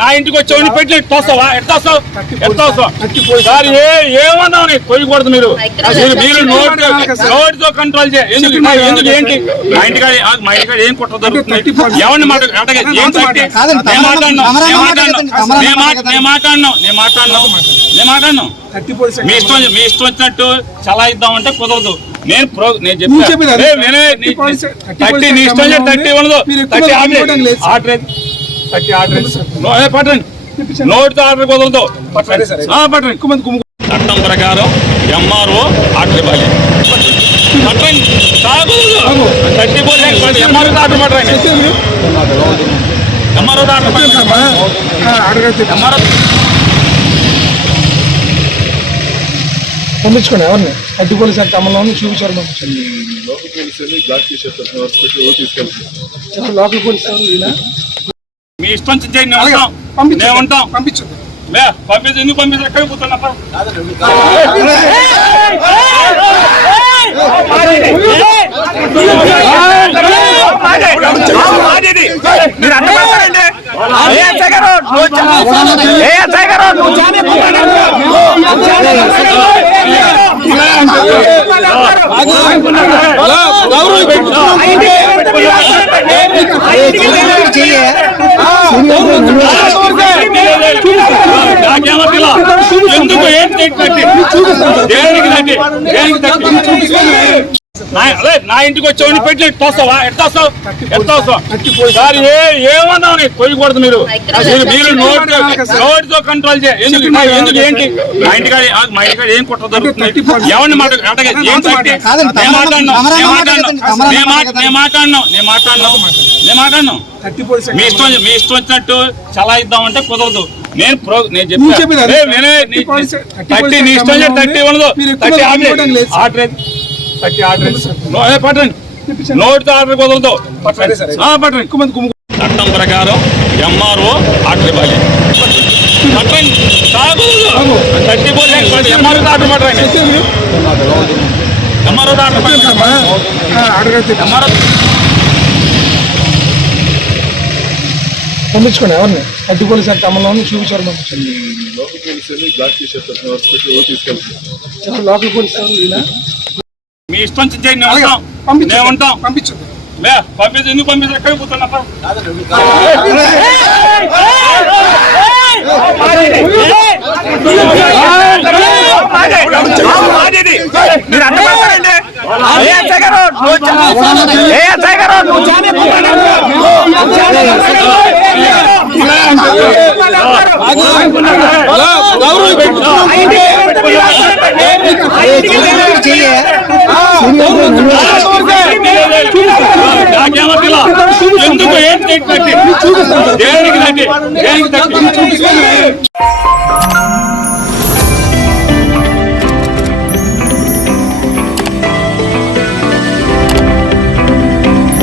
నా ఇంటికి వచ్చేవాడిని పెట్టి తోస్తావా? ఎట్లా సార్ ఏమన్నావు? నీకు తొయ్యకూడదు. మీరు నోటితో కంట్రోల్ చేయండి. ఎందుకు ఏంటి మా ఇంటికాడ ఏం కుట్ర దొరుకుతుంది? ఎవరిని మాట్లాడినావు? మీ ఇష్టం వచ్చినట్టు చలా ఇద్దామంటే కుదరదు. నేను చెప్పాను నోటితో ఆర్డర్ కుదరదు. చట్టం ప్రకారం ఎంఆర్ఓ ఆర్డర్ ఇవ్వాలి. పంపించుకోండి. ఎవరిని అడ్డు పోలీసు అంటే అమలు చూపించారు. లోకల్ పోలీసు మీ ఇష్టం పంపించండి. ఎందుకు పంపించారు? ఎక్కడ పోతున్నా ఎందుకు నా ఇంటికి వచ్చేవాడిని పెట్టి తోస్తావా? ఎట్లా సార్ ఏమన్నావు? నీకు తొయ్యకూడదు. మీరు నోటితో కంట్రోల్ చేయండి. ఎందుకు ఏంటి మా ఇంటికాడ ఏం కుట్ర దొరుకుతుంది? ఎవరిని మాట్లాడినావు? మీ ఇష్టం వచ్చినట్టు చలా ఇద్దామంటే కుదరదు. నేను చెప్పాను నీ ఇష్టం నోటితో ఆర్డర్ కుదరదు. చట్టం ప్రకారం ఎంఆర్ఓ ఆర్డర్ ఇవ్వాలి. పంపించుకోండి. ఎవరిని అడ్డు పోలీసు అంటే అమలు చూపించారు. లోకల్ పోలీసు మీ ఇష్టం పంపించండి. ఎందుకు పంపించారు? ఎక్కడ పోతున్నా ఎందుకు ఏంటి